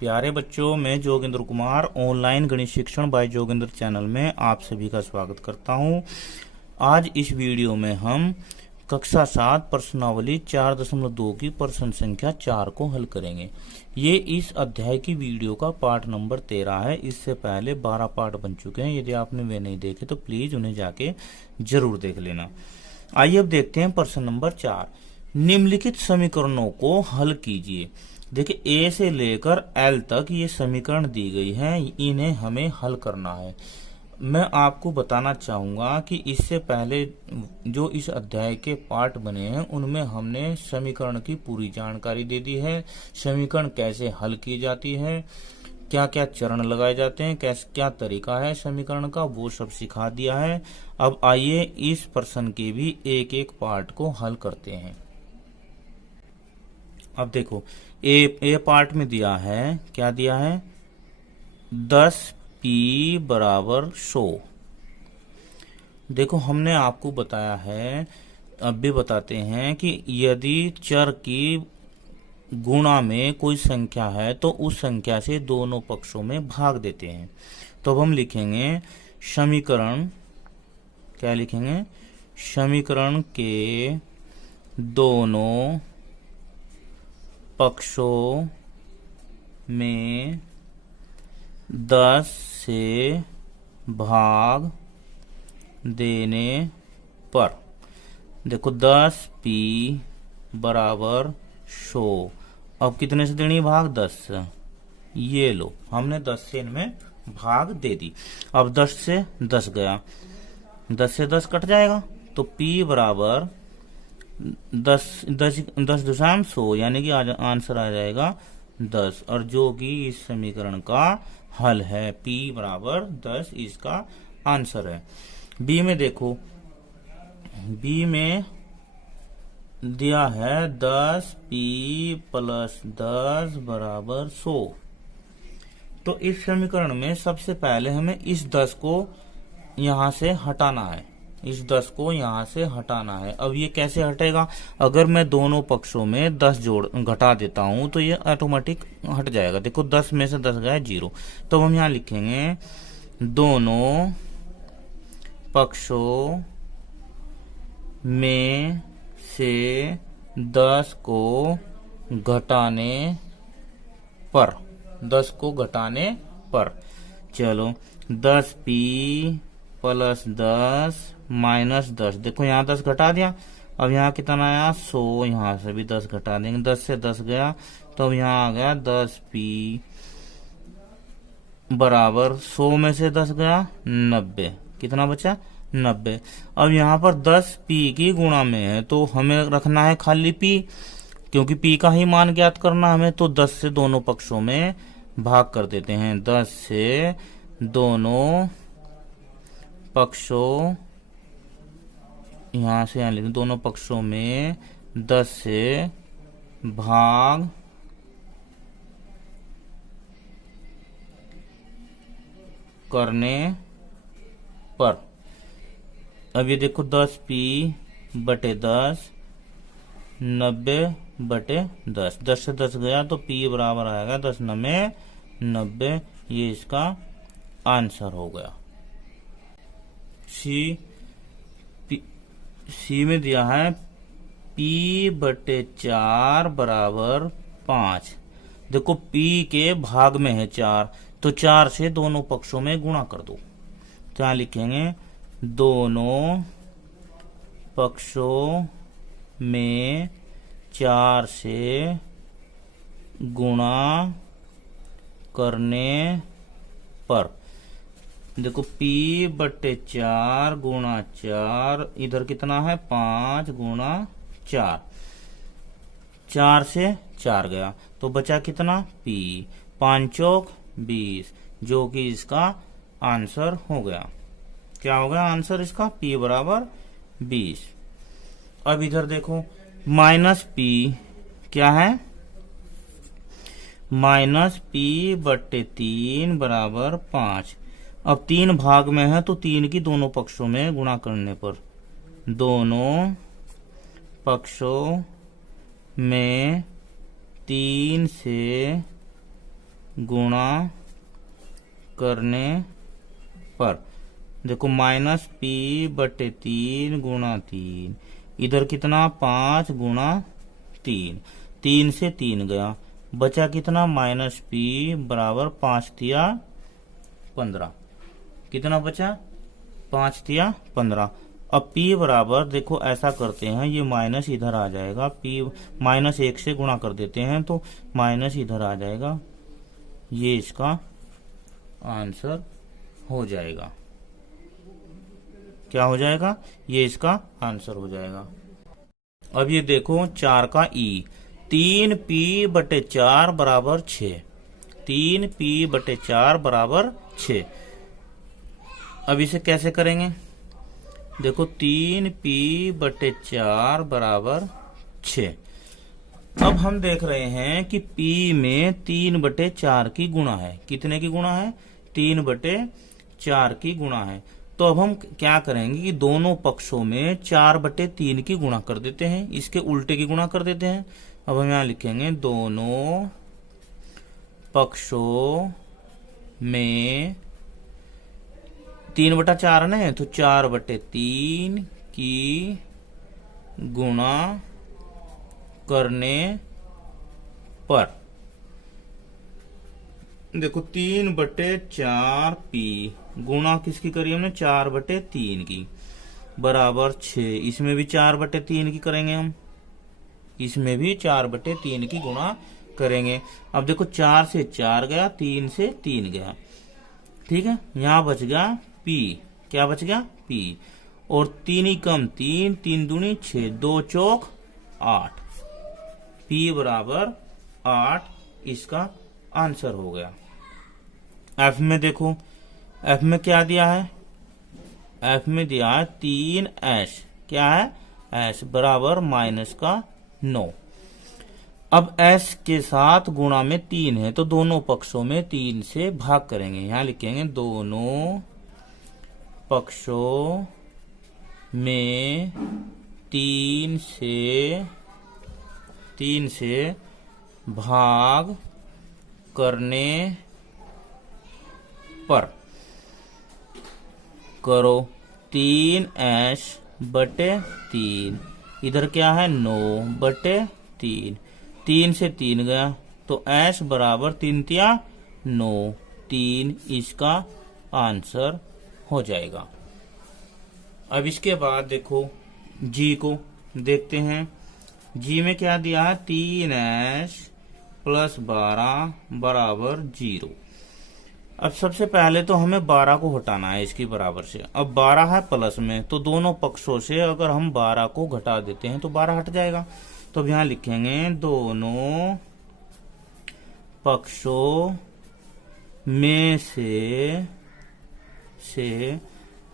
प्यारे बच्चों, मैं जोगिंद्र कुमार ऑनलाइन गणित शिक्षण बाय जोगिंद्र चैनल में आप सभी का स्वागत करता हूं। आज इस वीडियो में हम कक्षा 7 प्रश्नावली 4.2 की प्रश्न संख्या 4 को हल करेंगे। ये इस अध्याय की वीडियो का पार्ट नंबर 13 है। इससे पहले 12 पार्ट बन चुके हैं। यदि आपने वे नहीं देखे तो प्लीज उन्हें जाके जरूर देख लेना। आइए अब देखते हैं प्रश्न नंबर 4। निम्नलिखित समीकरणों को हल कीजिए। देखिए, ए से लेकर एल तक ये समीकरण दी गई हैं, इन्हें हमें हल करना है। मैं आपको बताना चाहूंगा कि इससे पहले जो इस अध्याय के पार्ट बने हैं उनमें हमने समीकरण की पूरी जानकारी दे दी है। समीकरण कैसे हल की जाती है, क्या क्या चरण लगाए जाते हैं, कैसे क्या तरीका है समीकरण का, वो सब सिखा दिया है। अब आइए इस प्रश्न के भी एक एक पार्ट को हल करते हैं। अब देखो, ए पार्ट में दिया है, क्या दिया है, 10p बराबर 100। देखो, हमने आपको बताया है, अब भी बताते हैं कि यदि चर की गुणा में कोई संख्या है तो उस संख्या से दोनों पक्षों में भाग देते हैं। तो अब हम लिखेंगे समीकरण, क्या लिखेंगे, समीकरण के दोनों पक्षों में 10 से भाग देने पर, देखो 10p बराबर 100। अब कितने से देनी भाग, 10। ये लो, हमने 10 से इनमें भाग दे दी। अब 10 से 10 गया, 10 से 10 कट जाएगा तो p बराबर 10.100 यानी कि आंसर आ जाएगा 10। और जो कि इस समीकरण का हल है, p बराबर 10 इसका आंसर है। बी में देखो, बी में दिया है 10p प्लस 10 बराबर 100। तो इस समीकरण में सबसे पहले हमें इस 10 को यहां से हटाना है, इस 10 को यहां से हटाना है। अब ये कैसे हटेगा, अगर मैं दोनों पक्षों में 10 घटा देता हूं तो ये ऑटोमेटिक हट जाएगा। देखो, 10 में से 10 गया 0। तो हम यहां लिखेंगे दोनों पक्षों में से 10 को घटाने पर, 10 को घटाने पर, चलो 10p प्लस 10 माइनस 10। देखो, यहाँ 10 घटा दिया, अब यहाँ कितना आया 100, यहाँ से भी 10 घटा देंगे, 10 से 10 गया तो अब यहाँ आ गया 10p बराबर 100 में से 10 गया 90। कितना बचा, 90। अब यहाँ पर 10p की गुणा में है तो हमें रखना है खाली p, क्योंकि p का ही मान ज्ञात करना हमें। तो 10 से दोनों पक्षों में भाग कर देते हैं, 10 से दोनों पक्षों, यहां से यहां लिखें, दोनों पक्षों में 10 से भाग करने पर। अब ये देखो, 10p बटे 10 90/10, 10 से 10 गया तो p बराबर आएगा 10 9 90। ये इसका आंसर हो गया। सी में दिया है p/4 बराबर 5। देखो, p के भाग में है 4 तो 4 से दोनों पक्षों में गुणा कर दो। तो यहां लिखेंगे दोनों पक्षों में 4 से गुणा करने पर। देखो, p/4 गुणा 4, इधर कितना है 5 गुणा 4, 4 से 4 गया तो बचा कितना p, 5 चौक 20, जो कि इसका आंसर हो गया। क्या हो गया आंसर इसका, p बराबर 20। अब इधर देखो, माइनस p क्या है, -p/3 बराबर 5। अब 3 भाग में है तो 3 की दोनों पक्षों में गुणा करने पर, दोनों पक्षों में 3 से गुणा करने पर, देखो माइनस पी बटे 3 गुणा 3, इधर कितना 5 गुणा 3, 3 से 3 गया, बचा कितना माइनस पी बराबर 5 तिया 15, कितना बचा 5 तिया 15। अब P बराबर देखो ऐसा करते हैं, ये माइनस इधर आ जाएगा, P माइनस 1 से गुणा कर देते हैं तो माइनस इधर आ जाएगा, ये इसका आंसर हो जाएगा। क्या हो जाएगा? ये इसका आंसर हो जाएगा। अब ये देखो 4 का ई, 3p बटे 4 बराबर 6, 3p बटे 4 बराबर 6। अब इसे कैसे करेंगे? देखो 3p बटे 4 बराबर 6। अब हम देख रहे हैं कि p में 3 बटे 4 की गुणा है। कितने की गुणा है? 3 बटे 4 की गुणा है। तो अब हम क्या करेंगे कि दोनों पक्षों में 4 बटे 3 की गुणा कर देते हैं, इसके उल्टे की गुणा कर देते हैं। अब हम यहाँ लिखेंगे दोनों पक्षों में 3 बटा 4 है, तो 4 बटे 3 की गुणा करने पर, देखो 3 बटे 4 पी गुणा किसकी करी हमने? 4 बटे 3 की बराबर 6। इसमें भी 4 बटे 3 की करेंगे हम, इसमें भी 4 बटे 3 की गुणा करेंगे। अब देखो 4 से 4 गया, 3 से 3 गया, ठीक है। यहां बच गया पी, क्या बच गया? पी। और 3 ही कम 3, 3 दूनी 6, 2 चौक 8, पी बराबर 8 इसका आंसर हो गया। एफ में देखो, एफ में क्या दिया है? एफ में दिया है 3 एस, क्या है? एस बराबर माइनस का 9। अब एस के साथ गुणा में 3 है, तो दोनों पक्षों में 3 से भाग करेंगे। यहां लिखेंगे दोनों पक्षों में 3 से भाग करने पर करो 3s बटे 3, इधर क्या है 9 बटे 3, 3 से 3 गया तो s बराबर 3 तिया 9, 3 इसका आंसर हो जाएगा। अब इसके बाद देखो जी को देखते हैं। जी में क्या दिया है? 3s प्लस 12 बराबर 0। अब सबसे पहले तो हमें 12 को हटाना है इसकी बराबर से। अब 12 है प्लस में, तो दोनों पक्षों से अगर हम 12 को घटा देते हैं तो 12 हट जाएगा। तो अब यहां लिखेंगे दोनों पक्षों में से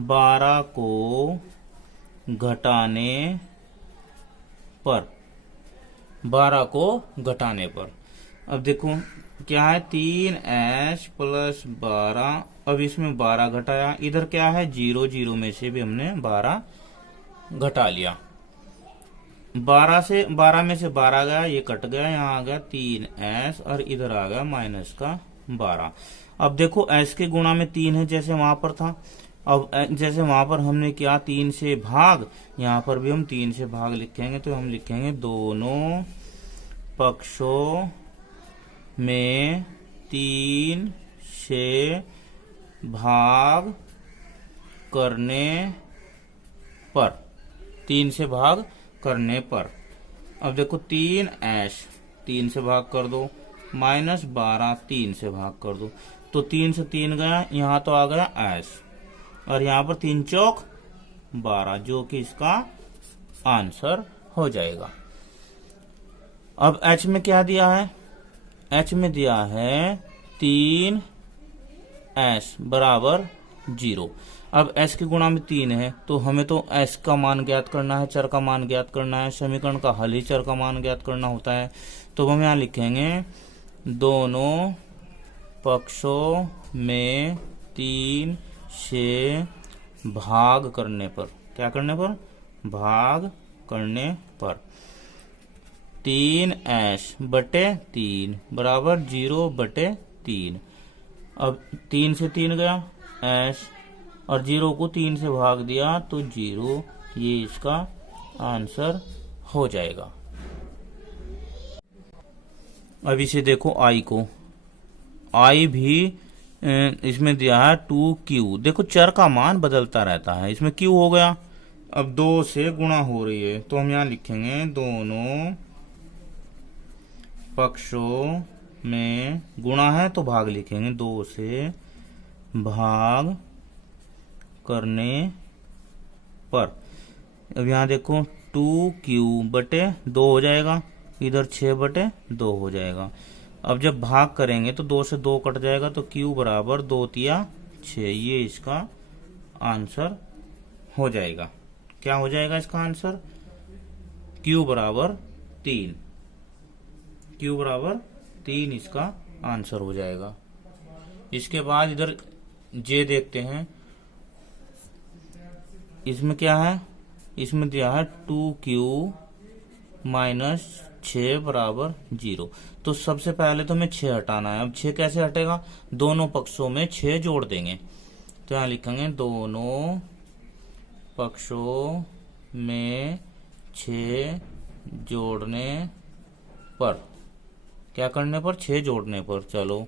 12 को घटाने पर, 12 को घटाने पर। अब देखो क्या है? 3s प्लस 12, अब इसमें 12 घटाया, इधर क्या है 0, 0 में से भी हमने 12 घटा लिया। 12 में से 12 गया, ये कट गया, यहाँ आ गया 3s और इधर आ गया माइनस का 12। अब देखो s के गुणा में 3 है जैसे वहां पर था। अब जैसे वहां पर हमने किया 3 से भाग, यहाँ पर भी हम 3 से भाग लिखेंगे। तो हम लिखेंगे दोनों पक्षों में 3 से भाग करने पर, 3 से भाग करने पर। अब देखो 3s 3 से भाग कर दो, माइनस 12 3 से भाग कर दो, तो 3 से 3 गया, यहाँ तो आ गया s और यहाँ पर 3 चौक 12, जो कि इसका आंसर हो जाएगा। अब h में क्या दिया है? h में दिया है 3s बराबर 0। अब s के गुणा में 3 है, तो हमें तो s का मान ज्ञात करना है, चर का मान ज्ञात करना है। समीकरण का हल ही चर का मान ज्ञात करना होता है। तो हम यहाँ लिखेंगे दोनों पक्षों में 3 से भाग करने पर, क्या करने पर? भाग करने पर 3s बटे 3 बराबर 0 बटे 3। अब 3 से 3 गया एस, और 0 को 3 से भाग दिया तो 0। ये इसका आंसर हो जाएगा। अब इसे देखो आई को, आई भी इसमें दिया है 2q। देखो चर का मान बदलता रहता है, इसमें q हो गया। अब 2 से गुणा हो रही है तो हम यहाँ लिखेंगे दोनों पक्षों में गुणा है तो भाग लिखेंगे, 2 से भाग करने पर। अब यहाँ देखो 2q बटे 2 हो जाएगा, इधर 6 बटे 2 हो जाएगा। अब जब भाग करेंगे तो 2 से 2 कट जाएगा तो q बराबर 2 तिया 6। ये इसका आंसर हो जाएगा। क्या हो जाएगा इसका आंसर? q बराबर 3। q बराबर 3 इसका आंसर हो जाएगा। इसके बाद इधर जे देखते हैं, इसमें क्या है? इसमें दिया है 2q माइनस 6 बराबर 0। तो सबसे पहले तो हमें 6 हटाना है। अब 6 कैसे हटेगा? दोनों पक्षों में 6 जोड़ देंगे। तो यहाँ लिखेंगे दोनों पक्षों में 6 जोड़ने पर। क्या करने पर? 6 जोड़ने पर। चलो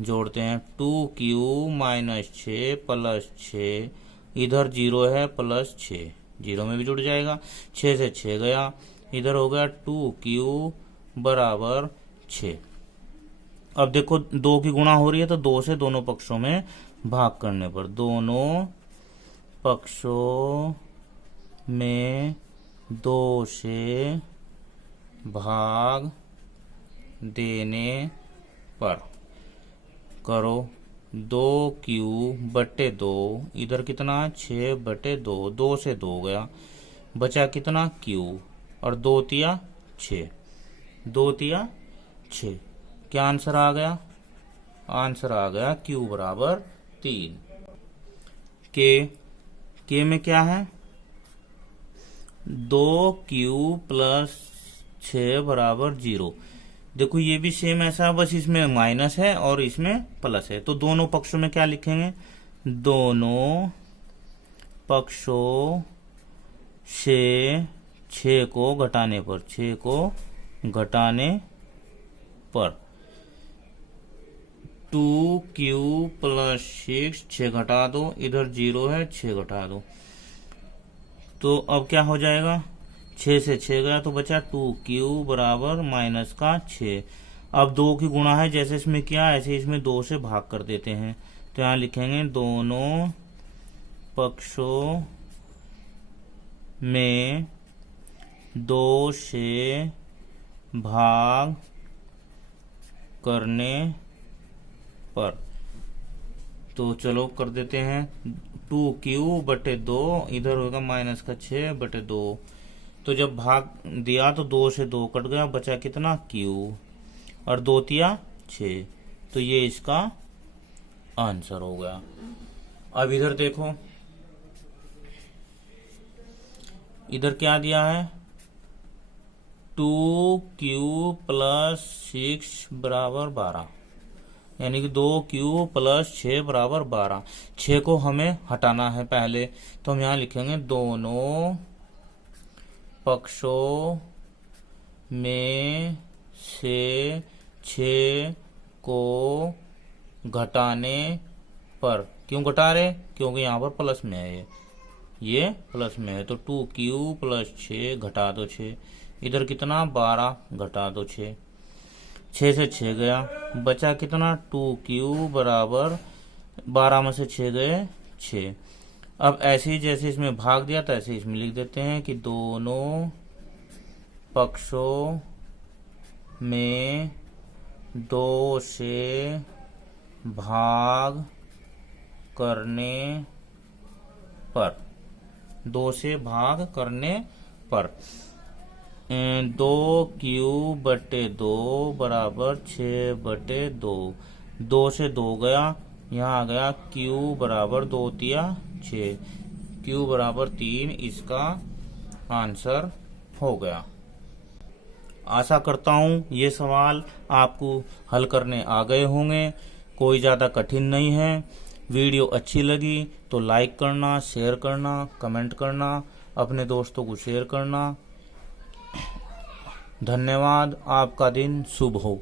जोड़ते हैं। 2q माइनस 6 प्लस 6, इधर 0 है प्लस 6, 0 में भी जुड़ जाएगा। 6 से 6 गया, इधर हो गया 2q बराबर 6। अब देखो 2 की गुणा हो रही है तो 2 से दोनों पक्षों में भाग करने पर, दोनों पक्षों में 2 से भाग देने पर करो। 2q बटे 2, इधर कितना? 6 बटे 2, 2 से 2 गया, बचा कितना? q, और 2 तिया 6, 2 तिया 6। क्या आंसर आ गया? आंसर आ गया q बराबर 3। के में क्या है? 2q प्लस 6 बराबर 0। देखो ये भी सेम ऐसा है, बस इसमें माइनस है और इसमें प्लस है। तो दोनों पक्षों में क्या लिखेंगे? दोनों पक्षों से 6 को घटाने पर, 6 को घटाने पर 2q प्लस 6, 6 घटा दो, इधर 0 है 6 घटा दो। तो अब क्या हो जाएगा? 6 से 6 गया तो बचा 2q बराबर माइनस का 6। अब 2 की गुणा है, जैसे इसमें किया ऐसे इसमें 2 से भाग कर देते हैं। तो यहाँ लिखेंगे दोनों पक्षों में 2 से भाग करने पर। तो चलो कर देते हैं। 2q बटे 2, इधर होगा माइनस का 6 बटे 2। तो जब भाग दिया तो 2 से 2 कट गया, बचा कितना? q, और 2 तिया 6। तो ये इसका आंसर हो गया। अब इधर देखो, इधर क्या दिया है? 2q प्लस 6 बराबर 12, यानी कि 2q प्लस 6 बराबर 12। 6 को हमें हटाना है पहले, तो हम यहाँ लिखेंगे दोनों पक्षों में से 6 को घटाने पर। क्यों घटा रहे? क्योंकि यहाँ पर प्लस में है, ये प्लस में है। तो 2q प्लस 6 घटा दो 6, इधर कितना? 12 घटा दो 6, 6 से 6 गया, बचा कितना? 2q बराबर 12 में से 6 गए 6। अब ऐसे ही जैसे इसमें भाग दिया था ऐसे इसमें लिख देते हैं कि दोनों पक्षों में 2 से भाग करने पर, 2 से भाग करने पर 2q बटे 2 बराबर 6 बटे 2, 2 से 2 गया, यहाँ आ गया q बराबर 2 तिया 6, q बराबर 3 इसका आंसर हो गया। आशा करता हूँ ये सवाल आपको हल करने आ गए होंगे। कोई ज़्यादा कठिन नहीं है। वीडियो अच्छी लगी तो लाइक करना, शेयर करना, कमेंट करना, अपने दोस्तों को शेयर करना। धन्यवाद। आपका दिन शुभ हो।